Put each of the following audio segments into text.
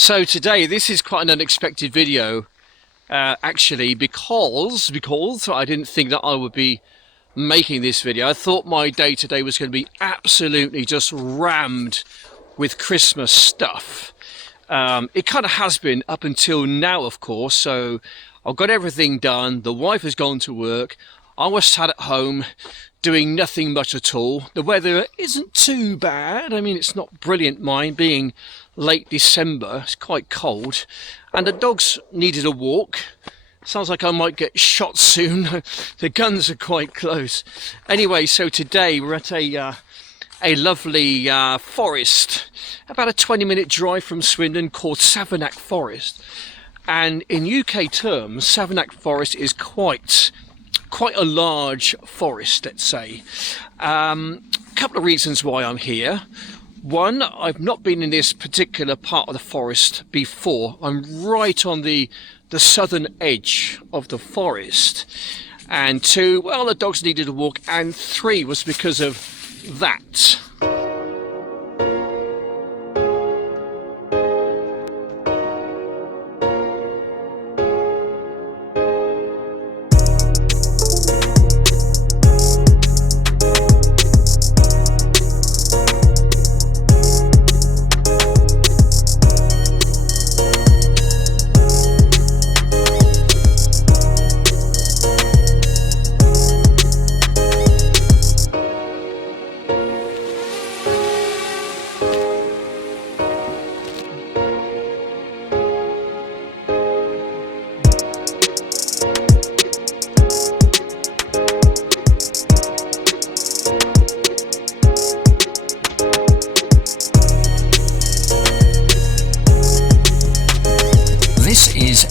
So today, this is quite an unexpected video, actually, because I didn't think that I would be making this video. I thought my day today was going to be absolutely just rammed with Christmas stuff. It kind of has been up until now, of course, so I've got everything done. The wife has gone to work. I was sat at home doing nothing much at all. The weather isn't too bad. I mean, it's not brilliant, mine being late December. It's quite cold, and the dogs needed a walk. Sounds like I might get shot soon. The guns are quite close. Anyway, so today we're at a lovely forest, about a 20-minute drive from Swindon, called Savernake Forest. And in UK terms, Savernake Forest is quite a large forest, let's say. A couple of reasons why I'm here. One, I've not been in this particular part of the forest before. I'm right on the southern edge of the forest. And two, well, the dogs needed a walk. And three was because of that.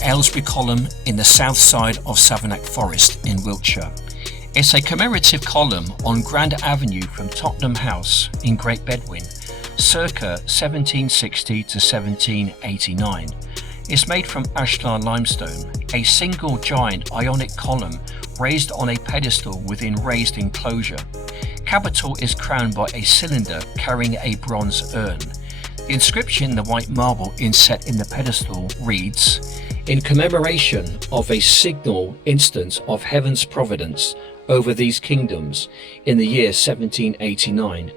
Ailesbury column in the south side of Savernake Forest in Wiltshire. It's a commemorative column on Grand Avenue from Tottenham House in Great Bedwin, circa 1760 to 1789. It's made from ashlar limestone, a single giant Ionic column raised on a pedestal within raised enclosure. Capital is crowned by a cylinder carrying a bronze urn. The inscription, the white marble inset in the pedestal, reads, "In commemoration of a signal instance of heaven's providence over these kingdoms in the year 1789,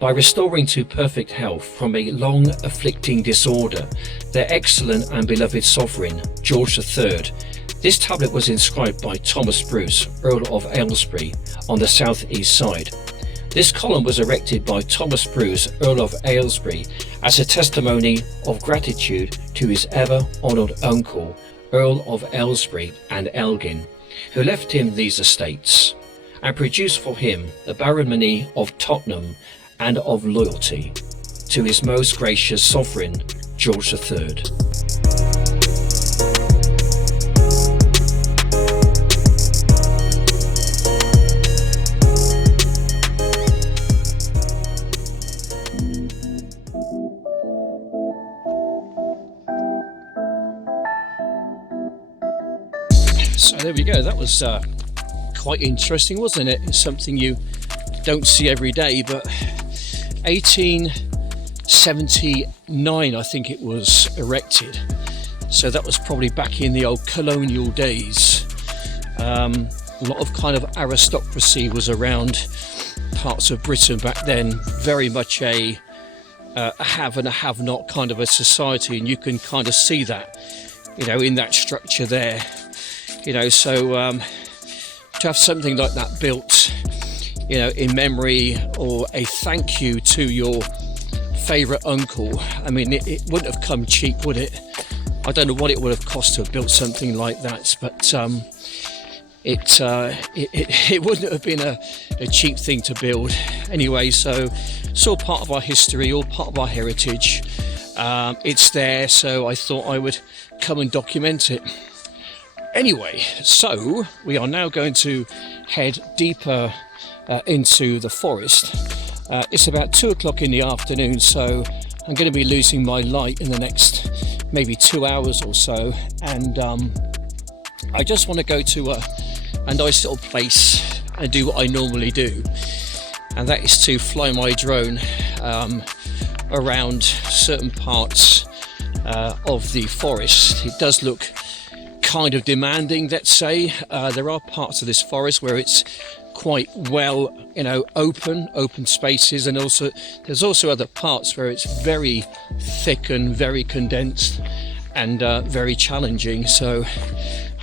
by restoring to perfect health from a long afflicting disorder their excellent and beloved sovereign, George III. This tablet was inscribed by Thomas Bruce, Earl of Ailesbury, on the south-east side. This column was erected by Thomas Bruce, Earl of Ailesbury, as a testimony of gratitude to his ever-honoured uncle, Earl of Ailesbury and Elgin, who left him these estates, and produced for him the barony of Tottenham and of loyalty to his most gracious sovereign, George III." So there we go. That was quite interesting, wasn't it? It's something you don't see every day, but 1879 I think it was erected, so that was probably back in the old colonial days. A lot of kind of aristocracy was around parts of Britain back then, very much a have and a have not kind of a society, and you can kind of see that, you know, in that structure there. You know, so to have something like that built, you know, in memory or a thank you to your favourite uncle, I mean, it wouldn't have come cheap, would it? I don't know what it would have cost to have built something like that, but it wouldn't have been a cheap thing to build. Anyway, so it's all part of our history, all part of our heritage. It's there, so I thought I would come and document it. Anyway, so we are now going to head deeper into the forest. It's about 2 o'clock in the afternoon, so I'm going to be losing my light in the next maybe 2 hours or so, and I just want to go to a nice little place and do what I normally do, and that is to fly my drone around certain parts of the forest. It does look kind of demanding, let's say. There are parts of this forest where it's quite well, open spaces, and also there's also other parts where it's very thick and very condensed and very challenging. So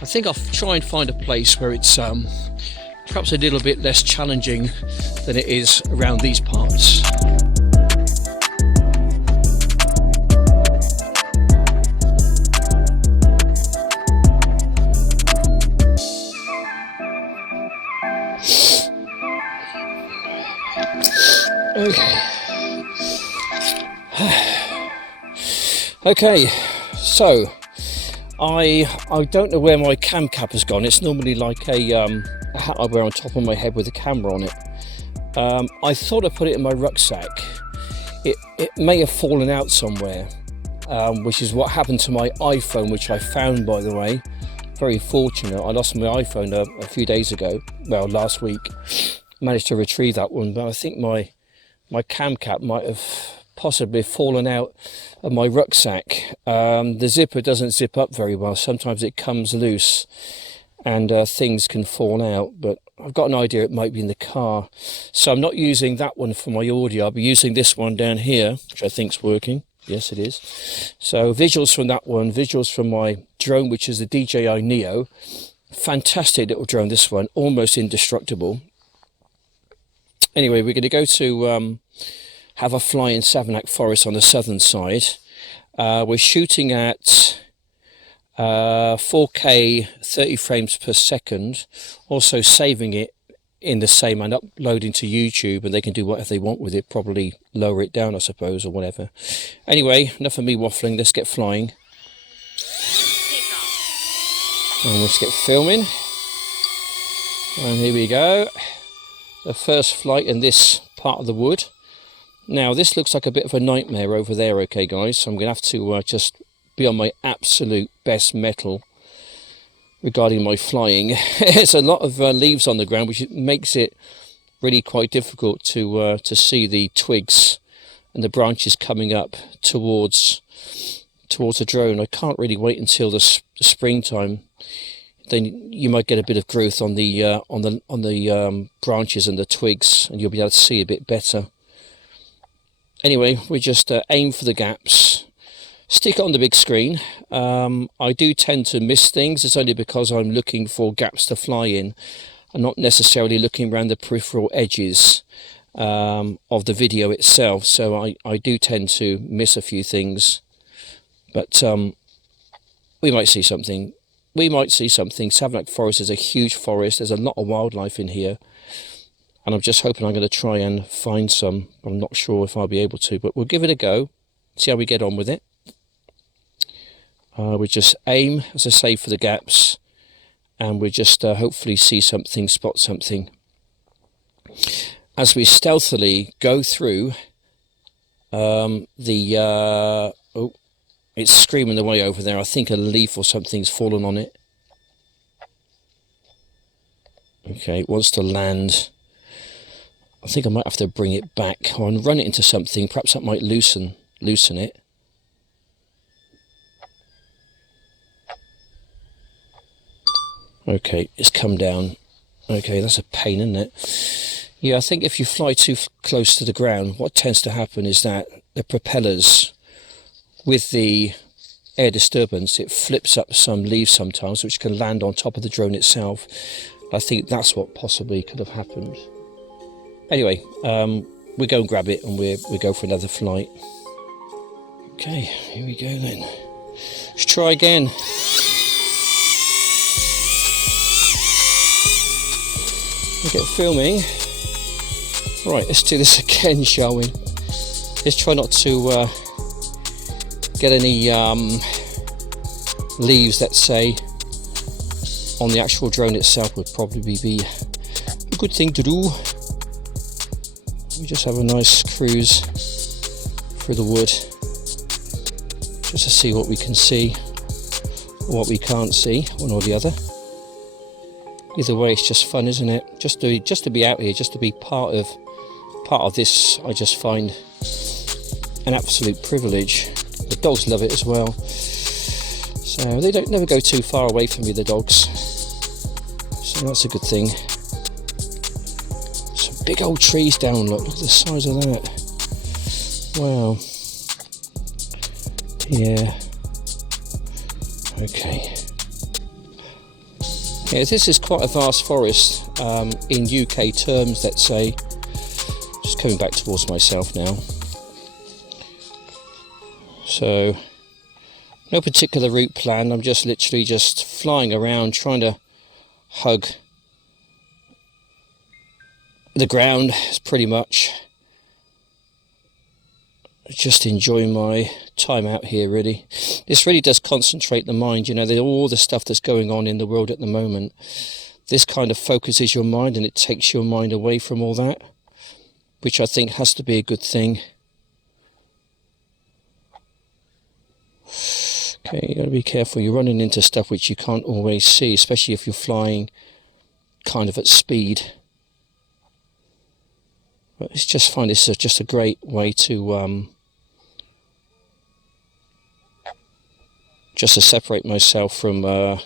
I think I'll try and find a place where it's perhaps a little bit less challenging than it is around these parts. Okay, so I don't know where my cam cap has gone. It's normally like a hat I wear on top of my head with a camera on it. I thought I put it in my rucksack. It may have fallen out somewhere, which is what happened to my iPhone, which I found, by the way. Very fortunate. I lost my iPhone a few days ago, well, last week. Managed to retrieve that one, but I think my cam cap might have possibly fallen out of my rucksack. The zipper doesn't zip up very well. Sometimes it comes loose and things can fall out, but I've got an idea it might be in the car. So I'm not using that one for my audio. I'll be using this one down here, which I think's working. Yes, it is. So visuals from that one, visuals from my drone, which is the DJI Neo. Fantastic little drone, this one, almost indestructible. Anyway, we're going to go to have a fly in Savernake Forest on the southern side. We're shooting at 4K 30 frames per second, also saving it in the same and uploading to YouTube, and they can do whatever they want with it, probably lower it down, I suppose, or whatever. Anyway, enough of me waffling, let's get flying. And let's get filming. And here we go. The first flight in this part of the wood. Now this looks like a bit of a nightmare over there, okay guys, so I'm going to have to just be on my absolute best mettle regarding my flying. There's a lot of leaves on the ground, which makes it really quite difficult to see the twigs and the branches coming up towards the drone. I can't really wait until the springtime. Then you might get a bit of growth on the branches and the twigs, and you'll be able to see a bit better. Anyway, we just aim for the gaps, stick it on the big screen. I do tend to miss things. It's only because I'm looking for gaps to fly in. I'm not necessarily looking around the peripheral edges of the video itself, so I do tend to miss a few things. But we might see something. We might see something. Savernake Forest is a huge forest. There's a lot of wildlife in here. And I'm just hoping I'm going to try and find some. I'm not sure if I'll be able to, but we'll give it a go. See how we get on with it. We just aim, as I say, for the gaps. And we just hopefully see something, spot something. As we stealthily go through it's screaming away over there. I think a leaf or something's fallen on it. Okay, it wants to land. I think I might have to bring it back or run it into something. Perhaps that might loosen it. Okay, it's come down. Okay, that's a pain, isn't it? Yeah, I think if you fly too close to the ground, what tends to happen is that the propellers, with the air disturbance, it flips up some leaves sometimes, which can land on top of the drone itself. I think that's what possibly could have happened. Anyway, we go and grab it and we go for another flight. Okay, here we go then. Let's try again. We get filming. Right, let's do this again, shall we? Let's try not to get any leaves, let's say, on the actual drone itself. Would probably be a good thing to do. We just have a nice cruise through the wood just to see what we can see or what we can't see, one or the other. Either way, it's just fun, isn't it? Just to be out here, just to be part of this, I just find an absolute privilege. The Dogs love it as well. So they don't never go too far away from me, the dogs. So that's a good thing. Some big old trees down, look at the size of that. Wow. Yeah. Okay. Yeah, this is quite a vast forest in UK terms, let's say. Just coming back towards myself now. So, no particular route planned. I'm just literally just flying around, trying to hug the ground, pretty much. Just enjoying my time out here, really. This really does concentrate the mind, you know, all the stuff that's going on in the world at the moment. This kind of focuses your mind and it takes your mind away from all that, which I think has to be a good thing. Okay, you got to be careful. You're running into stuff which you can't always see, especially if you're flying kind of at speed. But it's just fine. This is just a great way to just to separate myself from the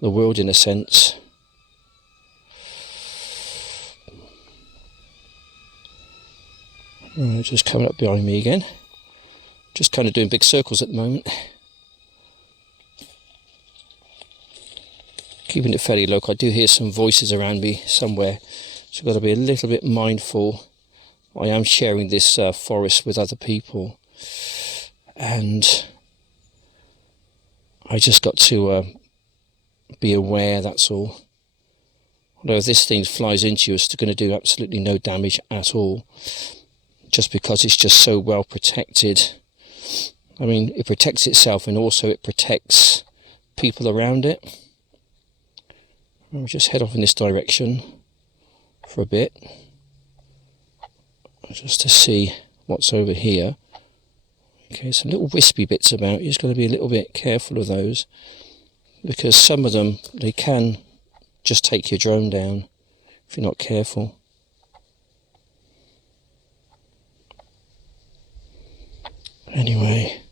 world in a sense. Right, just coming up behind me again. Just kind of doing big circles at the moment. Keeping it fairly low. I do hear some voices around me somewhere, so I've got to be a little bit mindful. I am sharing this forest with other people, and I just got to be aware, that's all. Although if this thing flies into you, it's going to do absolutely no damage at all, just because it's just so well protected. I mean, it protects itself and also it protects people around it. I'll just head off in this direction for a bit, just to see what's over here. Okay, some little wispy bits about. You just got to be a little bit careful of those, because some of them, they can just take your drone down if you're not careful. Anyway,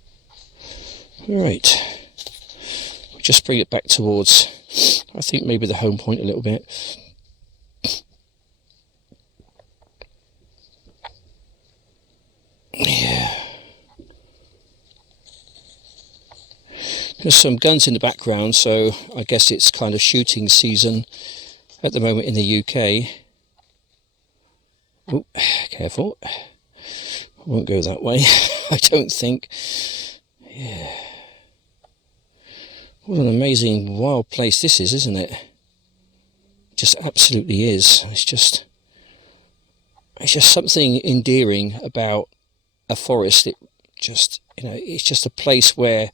right, we'll just bring it back towards, I think maybe the home point a little bit. Yeah. There's some guns in the background, so I guess it's kind of shooting season at the moment in the UK. Oh, careful. I won't go that way, I don't think. Yeah. What an amazing wild place this is, isn't it? Just absolutely is. It's just something endearing about a forest. It just, you know, it's just a place where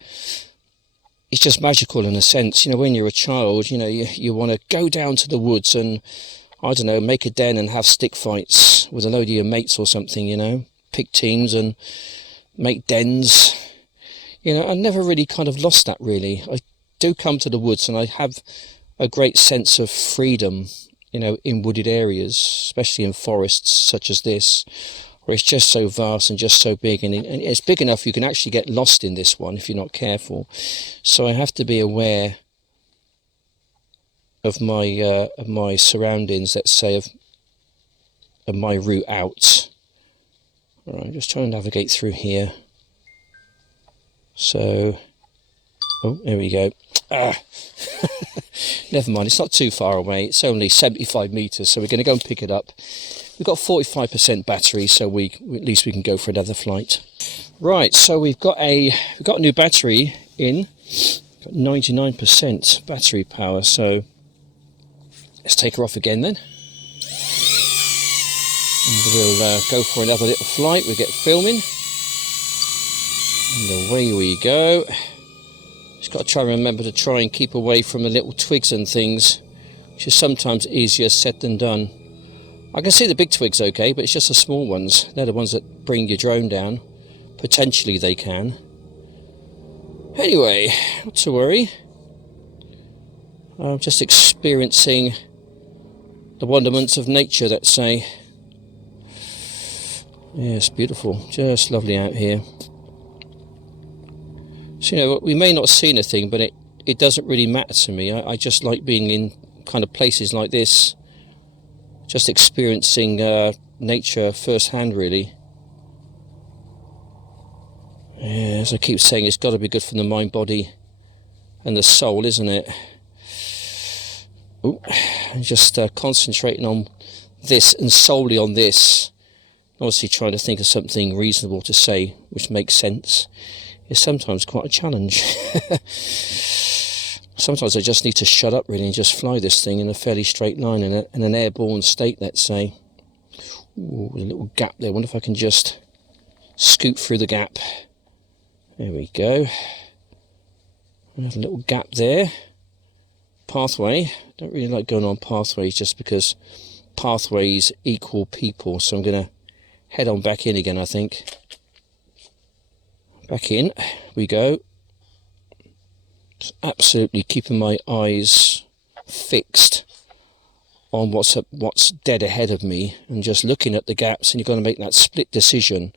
it's just magical in a sense. You know, when you're a child, you know, you want to go down to the woods and, I don't know, make a den and have stick fights with a load of your mates or something, you know, pick teams and make dens. You know, I never really kind of lost that, really. I do come to the woods and I have a great sense of freedom, you know, in wooded areas, especially in forests such as this, where it's just so vast and just so big, and it's big enough you can actually get lost in this one if you're not careful. So I have to be aware of my surroundings, let's say, of my route out. All right, just trying to navigate through here. So, oh, there we go. Never mind, it's not too far away. It's only 75 meters, so we're going to go and pick it up. We've got 45% battery, so at least we can go for another flight. Right, so we've got a new battery in. Got 99% battery power, so let's take her off again then. And we'll go for another little flight. We'll get filming. And away we go. Just got to try and remember to try and keep away from the little twigs and things, which is sometimes easier said than done. I can see the big twigs okay, but it's just the small ones. They're the ones that bring your drone down. Potentially they can. Anyway, not to worry. I'm just experiencing the wonderments of nature, let's say. Yeah, it's beautiful. Just lovely out here. So, we may not see anything, but it doesn't really matter to me. I just like being in kind of places like this, just experiencing nature firsthand, really. Yeah, as I keep saying, it's got to be good for the mind, body and the soul, isn't it? Ooh, and just concentrating on this and solely on this, obviously trying to think of something reasonable to say which makes sense, is sometimes quite a challenge. Sometimes I just need to shut up really and just fly this thing in a fairly straight line in an airborne state, let's say. Ooh, there's a little gap there. I wonder if I can just scoot through the gap. There we go. There's a little gap there. Pathway. Don't really like going on pathways just because pathways equal people. So I'm going to head on back in again, I think. Back in we go. Just absolutely keeping my eyes fixed on what's dead ahead of me and just looking at the gaps, and you've got to make that split decision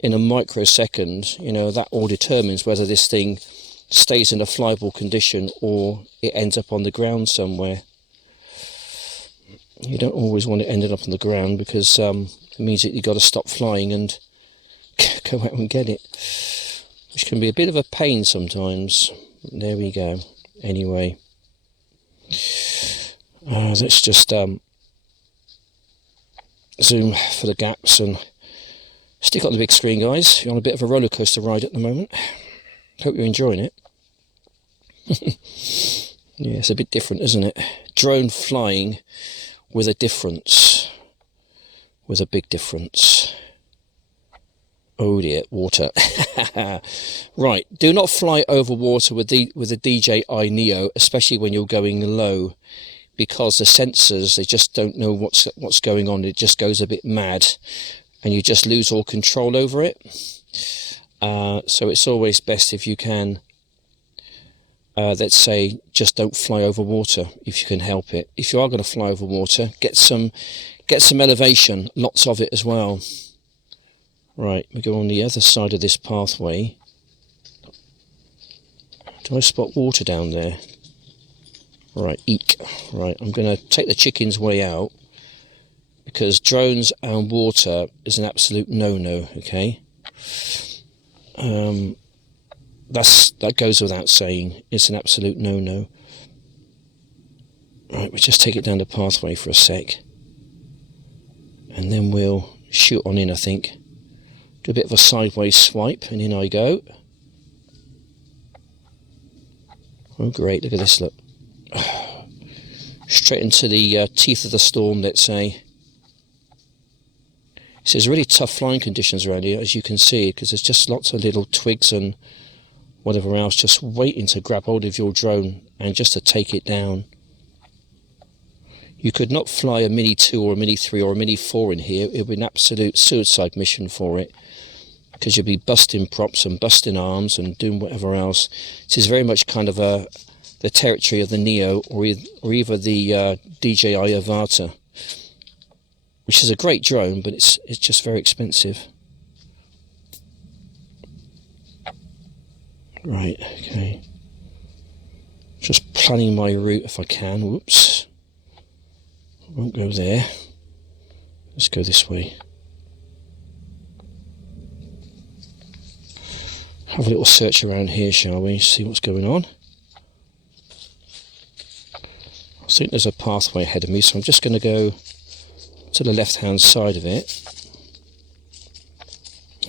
in a microsecond. That all determines whether this thing stays in a flyable condition or it ends up on the ground somewhere. You don't always want it ended up on the ground because it means that you've got to stop flying and go out and get it, which can be a bit of a pain sometimes. There we go. Anyway, let's just zoom for the gaps and stick on the big screen, guys. You're on a bit of a roller coaster ride at the moment. Hope you're enjoying it. Yeah, it's a bit different, isn't it? Drone flying with a difference, with a big difference. Oh dear, water. Right, do not fly over water with the DJI Neo, especially when you're going low, because the sensors, they just don't know what's going on. It just goes a bit mad and you just lose all control over it. So it's always best if you can, let's say, just don't fly over water if you can help it. If you are going to fly over water, get some elevation, lots of it as well. Right, we go on the other side of this pathway. Do I spot water down there? Right, eek. Right, I'm going to take the chicken's way out because drones and water is an absolute no-no, okay? That goes without saying. It's an absolute no-no. Right, we just take it down the pathway for a sec. And then we'll shoot on in, I think. Do a bit of a sideways swipe, and in I go. Oh great, look at this, look. Straight into the teeth of the storm, let's say. So there's really tough flying conditions around here, as you can see, because there's just lots of little twigs and whatever else just waiting to grab hold of your drone and just to take it down. You could not fly a Mini 2 or a Mini 3 or a Mini 4 in here. It would be an absolute suicide mission for it, because you'd be busting props and busting arms and doing whatever else. This is very much kind of the territory of the Neo or either the DJI Avata, which is a great drone, but it's just very expensive. Right, okay. Just planning my route if I can. Whoops. Won't go there. Let's go this way. Have a little search around here, shall we? See what's going on. I think there's a pathway ahead of me, so I'm just going to go to the left-hand side of it.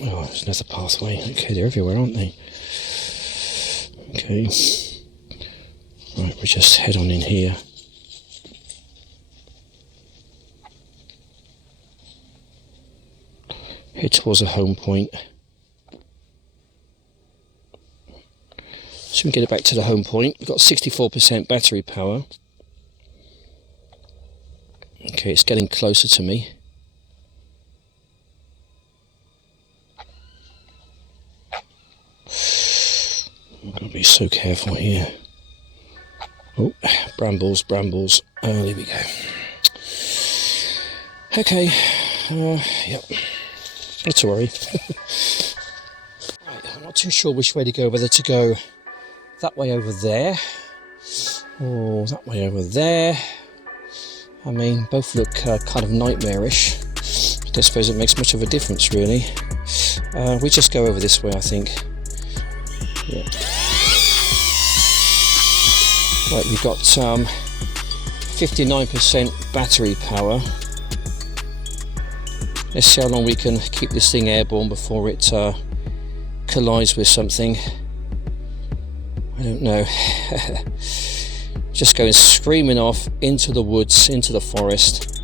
Oh, there's another pathway. Okay, they're everywhere, aren't they? Okay. Right, we'll just head on in here. Head towards a home point. So we can get it back to the home point. We've got 64% battery power. Okay, it's getting closer to me. I've got to be so careful here. Oh, brambles, brambles. Oh, there we go. Okay, yep. Not to worry. Right, I'm not too sure which way to go, whether to go that way over there or that way over there. I mean, both look kind of nightmarish. I don't suppose it makes much of a difference, really. We just go over this way, I think. Yeah. Right, we've got 59% battery power. Let's see how long we can keep this thing airborne before it collides with something. I don't know. Just going screaming off into the woods, into the forest,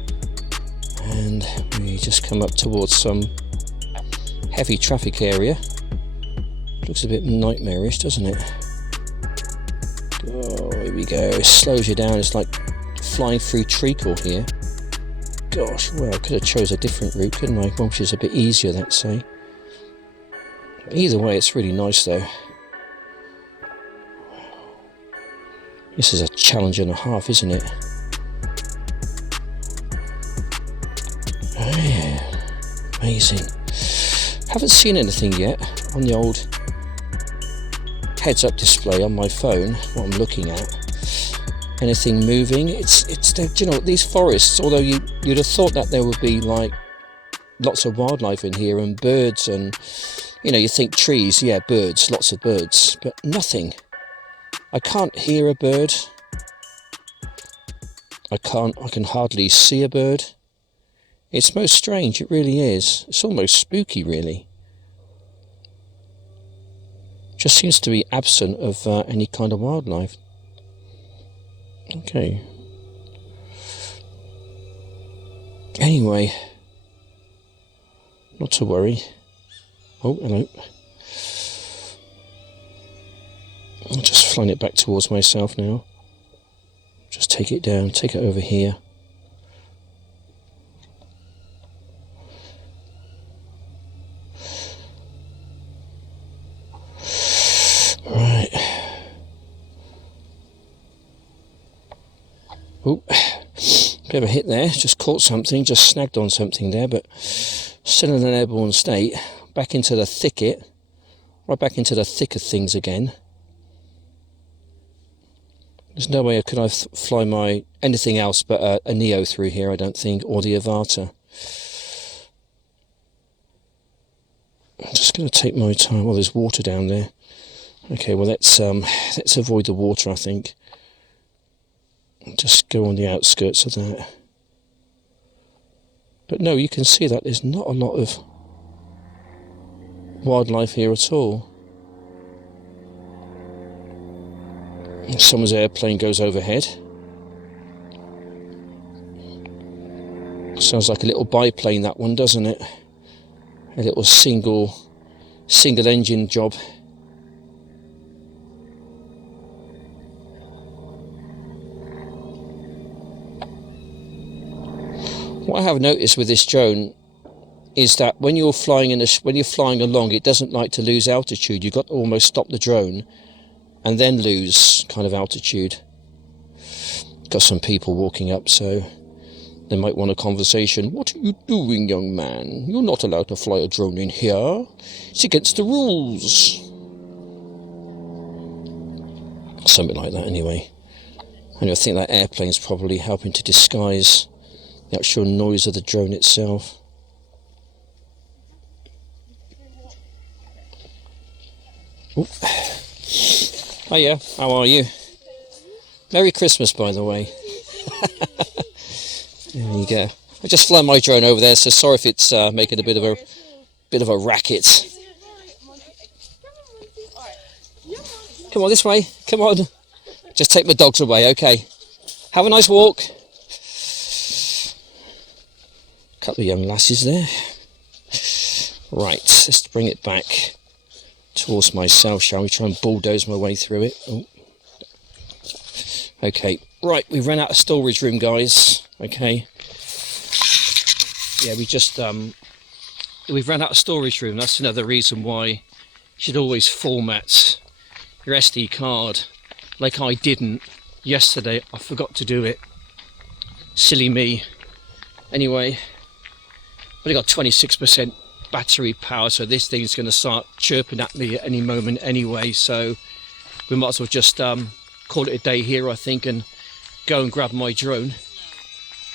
and we just come up towards some heavy traffic area. Looks a bit nightmarish, doesn't it? Oh, here we go. It slows you down. It's like flying through treacle here. Gosh, well, I could have chose a different route, couldn't I? One which is a bit easier, let's say. Either way, it's really nice though. This is a challenge and a half, isn't it? Oh, yeah. Amazing. Haven't seen anything yet on the old heads-up display on my phone, what I'm looking at. Anything moving? It's you know, these forests, although you'd have thought that there would be like lots of wildlife in here and birds, and you know, you think trees, yeah, birds, lots of birds, but nothing. I can't hear a bird. I can hardly see a bird. It's most strange, it really is. It's almost spooky, really. Just seems to be absent of any kind of wildlife. Okay. Anyway, not to worry. Oh, hello. I'll just fling it back towards myself now. Just take it down, take it over here. Right. Oh, bit of a hit there, just caught something, just snagged on something there, but still in an airborne state. Back into the thicket, right back into the thick of things again. There's no way could I fly my anything else but a Neo through here, I don't think, or the Avata. I'm just going to take my time. Well, there's water down there. Okay, well let's avoid the water, I think. Just go on the outskirts of that. But no, you can see that there's not a lot of wildlife here at all. Someone's airplane goes overhead. Sounds like a little biplane, that one, doesn't it? A little single engine job. What I have noticed with this drone is that when you're flying along, it doesn't like to lose altitude. You've got to almost stop the drone and then lose kind of altitude. Got some people walking up, so they might want a conversation. What are you doing, young man? You're not allowed to fly a drone in here. It's against the rules. Something like that, anyway. And I think that airplane's probably helping to disguise the actual noise of the drone itself. Ooh. Hiya, how are you? Merry Christmas, by the way. There you go. I just flew my drone over there, so sorry if it's making a bit of a racket. Come on, this way. Come on. Just take my dogs away, okay? Have a nice walk. Couple of young lasses there. Right, let's bring it back towards myself, shall we? Try and bulldoze my way through it. Oh. Okay, right, we've run out of storage room, guys. Okay. Yeah, we've run out of storage room. That's another reason why you should always format your SD card. Like I didn't yesterday. I forgot to do it. Silly me. Anyway, I've only got 26% battery power, so this thing's going to start chirping at me at any moment anyway, so we might as well just call it a day here, I think, and go and grab my drone.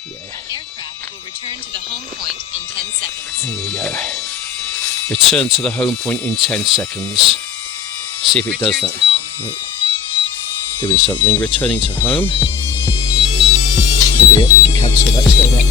Yeah. Aircraft will return to the home point in 10 seconds. There we go. Return to the home point in 10 seconds. See if it does that. Doing something. Returning to home. Cancel that. Let's go back.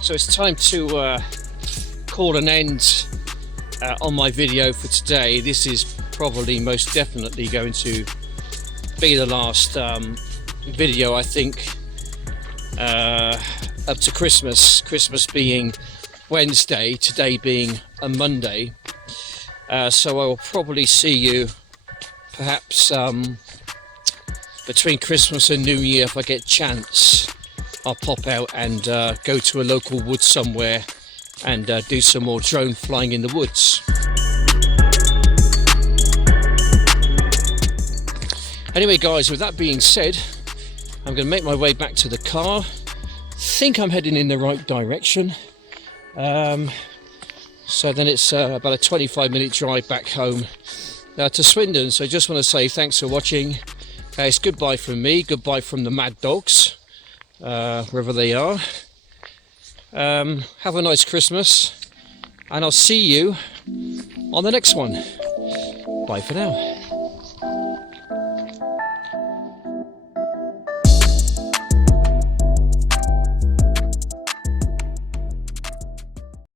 So it's time to call an end on my video for today. This is probably most definitely going to be the last video, I think, up to Christmas. Christmas being Wednesday, today being a Monday. So I will probably see you perhaps between Christmas and New Year if I get a chance. I'll pop out and go to a local wood somewhere and do some more drone flying in the woods. Anyway guys, with that being said, I'm going to make my way back to the car. Think I'm heading in the right direction. So then it's about a 25-minute drive back home to Swindon. So I just want to say thanks for watching. It's goodbye from me, goodbye from the mad dogs. Wherever they are. Have a nice Christmas, and I'll see you on the next one. Bye for now.